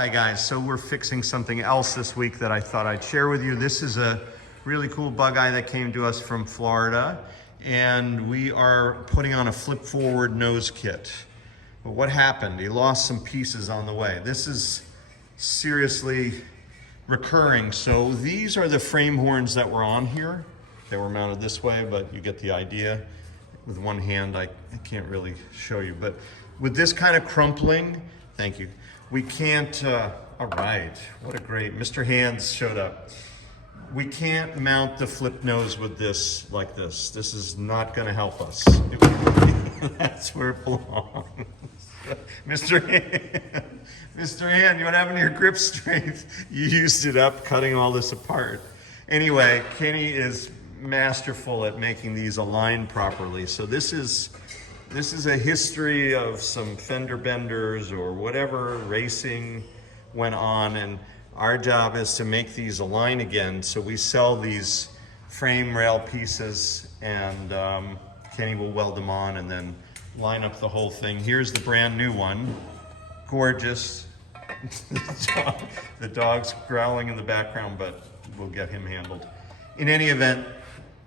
Bugeye guys, so we're fixing something else this week that I thought I'd share with you. This is a really cool Bugeye that came to us from Florida, and we are putting on a flip forward nose kit. But what happened? He lost some pieces on the way. This is seriously recurring. So these are the frame horns that were on here. They were mounted this way, but you get the idea. With one hand, I can't really show you, but with this kind of crumpling, thank you, we can't, all right, what a great, Mr. Hands showed up. We can't mount the flip nose with this like this. This is not gonna help us. That's where it belongs. Mr. Hand, Mr. Hand, what happened to your grip strength? You used it up cutting all this apart. Anyway, Kenny is masterful at making these align properly. So this is a history of some fender benders or whatever racing went on, and our job is to make these align again. So we sell these frame rail pieces, and Kenny will weld them on and then line up the whole thing. Here's the brand new one, gorgeous. The dog's growling in the background, but we'll get him handled. In any event,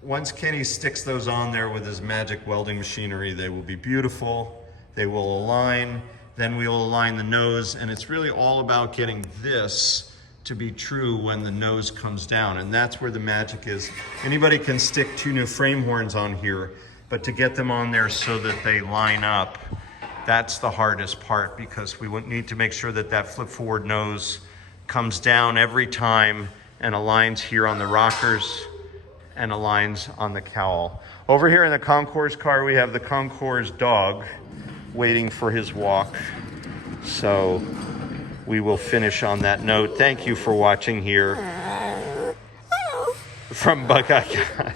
once Kenny sticks those on there with his magic welding machinery, they will be beautiful. They will align. Then we will align the nose, and it's really all about getting this to be true when the nose comes down, and that's where the magic is. Anybody can stick two new frame horns on here, but to get them on there so that they line up, that's the hardest part, because we need to make sure that that flip forward nose comes down every time and aligns here on the rockers and aligns on the cowl. Over here in the Concours car, we have the Concours dog waiting for his walk. So we will finish on that note. Thank you for watching here from Bugeye Guy.